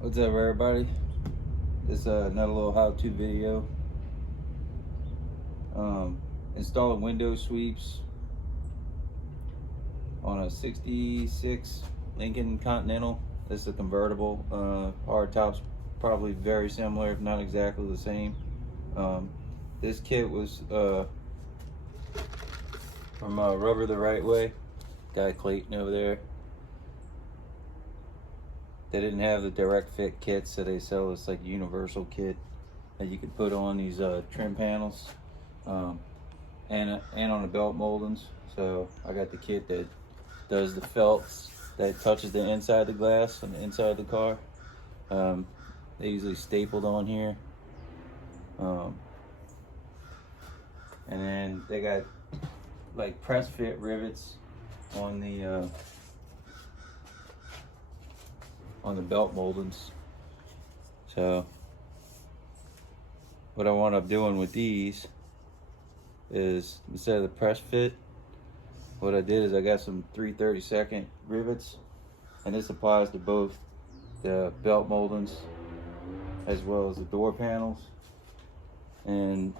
What's up, everybody? This is another little how-to video. Installing window sweeps on a 66 Lincoln Continental. This is a convertible. Hard top's probably very similar, if not exactly the same. This kit was from Rubber the Right Way. Guy Clayton over there. They didn't have the direct fit kits, so they sell this like universal kit that you can put on these trim panels and on the belt moldings. So I got the kit that does the felts that touches the inside of the glass on the inside of the car. They usually stapled on here, and then they got like press fit rivets on the belt moldings. So what I wound up doing with these is, instead of the press fit, what I did is I got some 3/32 rivets, and this applies to both the belt moldings as well as the door panels. And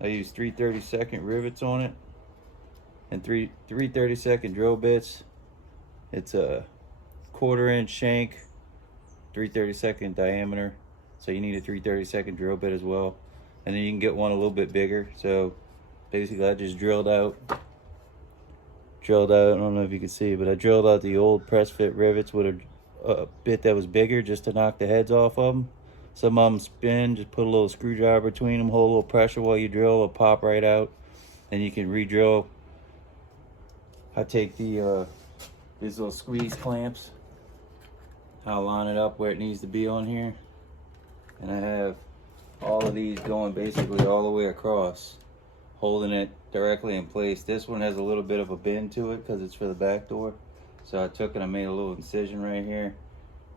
I used 3/32 rivets on it and 3/32 drill bits. It's a 1/4 inch shank, 3/32 diameter, so you need a 3/32 drill bit as well. And then you can get one a little bit bigger. So basically I just drilled out, I don't know if you can see, but I drilled out the old press fit rivets with a bit that was bigger, just to knock the heads off of them. Some of them spin, just put a little screwdriver between them, hold a little pressure while you drill, it'll pop right out, and you can re-drill. I take these little squeeze clamps, I'll line it up where it needs to be on here, and I have all of these going basically all the way across, holding it directly in place. This one has a little bit of a bend to it because it's for the back door, so I took and I made a little incision right here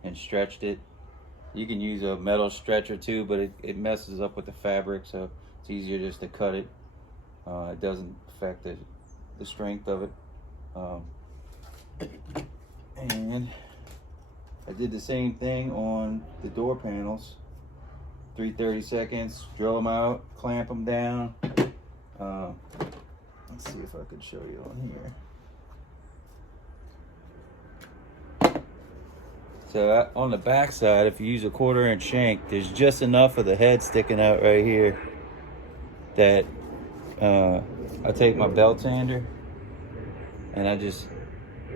and stretched it. You can use a metal stretcher too, but it messes up with the fabric, so it's easier just to cut it. It doesn't affect the strength of it. And I did the same thing on the door panels. 3/32, drill them out, clamp them down. Let's see if I could show you on here. So on the back side, if you use a 1/4 inch shank, there's just enough of the head sticking out right here that I take my belt sander and I just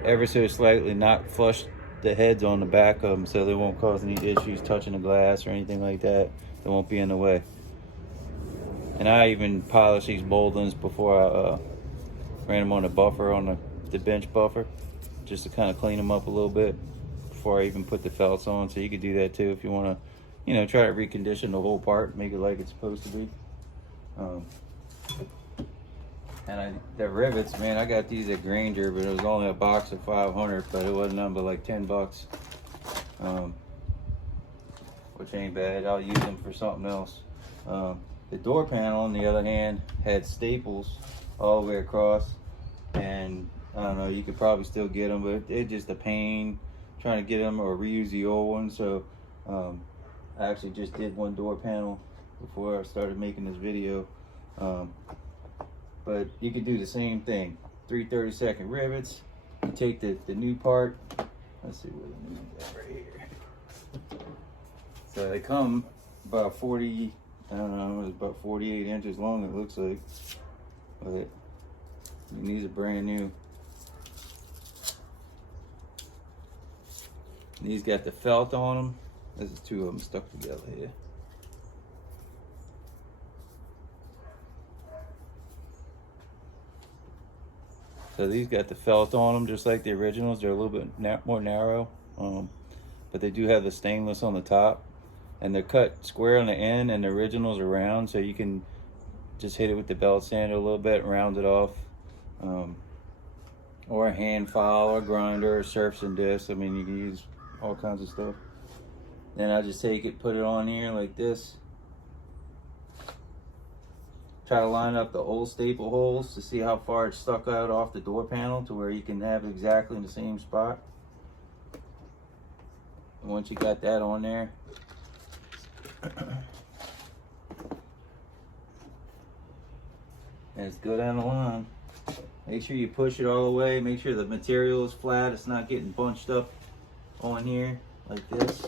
ever so slightly knock flush the heads on the back of them, so they won't cause any issues touching the glass or anything like that. They won't be in the way. And I even polish these moldings before I ran them on the buffer, on the bench buffer, just to kind of clean them up a little bit before I even put the felts on. So you could do that too if you want to, try to recondition the whole part, make it like it's supposed to be. And the rivets, man, I got these at Granger, but it was only a box of 500, but it wasn't nothing but like 10 bucks. Which ain't bad. I'll use them for something else. The door panel, on the other hand, had staples all the way across, and I don't know, you could probably still get them, but it's just a pain trying to get them or reuse the old one. So I actually just did one door panel before I started making this video. But you could do the same thing. 3/32 rivets. You take the new part. Let's see what the new is right here. So they come about 40, I don't know, it's about 48 inches long, it looks like. But these are brand new. These got the felt on them. This is two of them stuck together here. So these got the felt on them just like the originals. They're a little bit more narrow, but they do have the stainless on the top, and they're cut square on the end, and the originals are round, so you can just hit it with the belt sander a little bit, round it off, or a hand file or grinder or surface and disc. I mean, you can use all kinds of stuff. Then I just take it, put it on here like this. Try to line up the old staple holes to see how far it's stuck out off the door panel to where you can have it exactly in the same spot. once you got that on there, and it's good on the line. Make sure you push it all the way. Make sure the material is flat. It's not getting bunched up on here like this.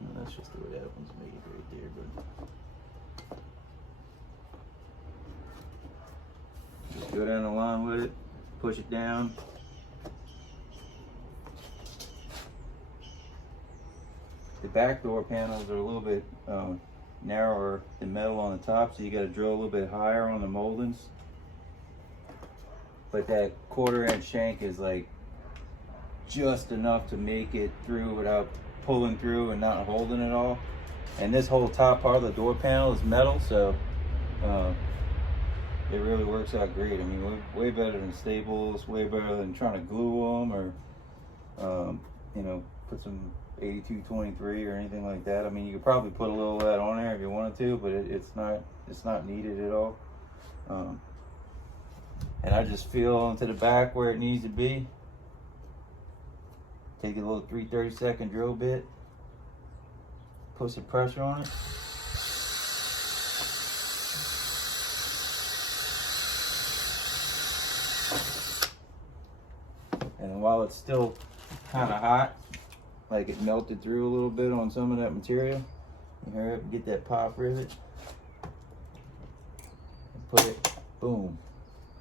No, that's just the way that one's made right there, but just go down the line with it. Push it down. The back door panels are a little bit narrower than metal on the top, so you got to drill a little bit higher on the moldings. But that 1/4 inch shank is like just enough to make it through without pulling through and not holding it all. And this whole top part of the door panel is metal, so it really works out great. I mean, way better than staples, way better than trying to glue them or you know, put some 8223 or anything like that. I mean, you could probably put a little of that on there if you wanted to, but it's not needed at all. And I just feel into the back where it needs to be. Take a little 3/32 drill bit, put some pressure on it. And while it's still kind of hot, like it melted through a little bit on some of that material, you hurry up and get that pop rivet and put it, boom,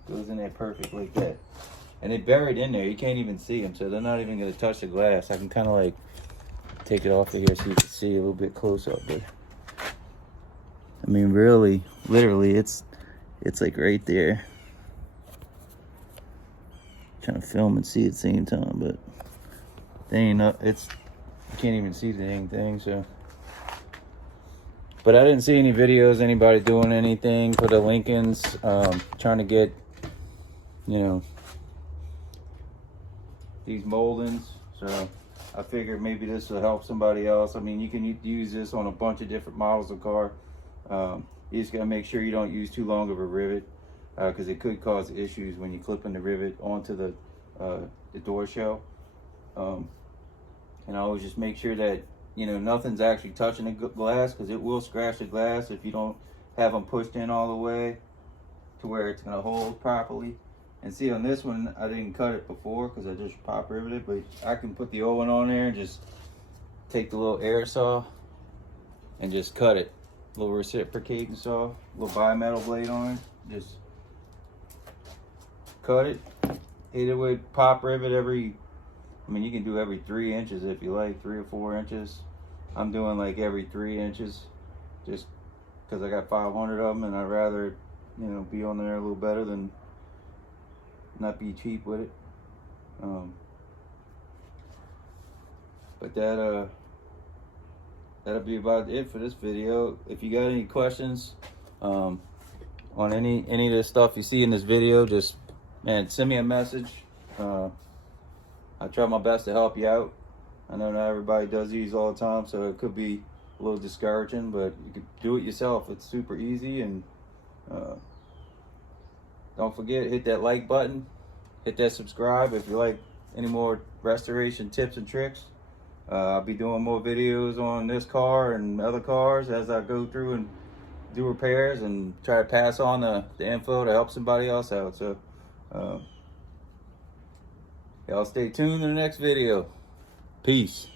goes in there perfect like that. And they're buried in there, you can't even see them, so they're not even going to touch the glass. I can kind of like take it off of here so you can see a little bit close up, but I mean, really, literally, it's like right there. Trying to film and see at the same time, but they ain't up. You can't even see the dang thing. So, but I didn't see any videos, anybody doing anything for the Lincolns, trying to get, you know, these moldings. So I figured maybe this will help somebody else. I mean, you can use this on a bunch of different models of car. You just gotta make sure you don't use too long of a rivet, because it could cause issues when you're clipping the rivet onto the door shell. And I always just make sure that, you know, nothing's actually touching the glass, because it will scratch the glass if you don't have them pushed in all the way to where it's going to hold properly. And see, on this one, I didn't cut it before because I just pop riveted, but I can put the old one on there and just take the little air saw and just cut it. Little reciprocating saw, little bimetal blade on it. Just cut it, hit it with pop rivet every, I mean, you can do every 3 inches if you like, 3 or 4 inches. I'm doing like every 3 inches just because I got 500 of them and I'd rather, you know, be on there a little better than not be cheap with it. But that'll be about it for this video. If you got any questions on any of the stuff you see in this video, just, man, send me a message. I try my best to help you out. I know not everybody does these all the time, so it could be a little discouraging, but you can do it yourself. It's super easy. And don't forget, hit that like button, hit that subscribe if you like any more restoration tips and tricks. I'll be doing more videos on this car and other cars as I go through and do repairs and try to pass on the info to help somebody else out. So y'all stay tuned to the next video. Peace.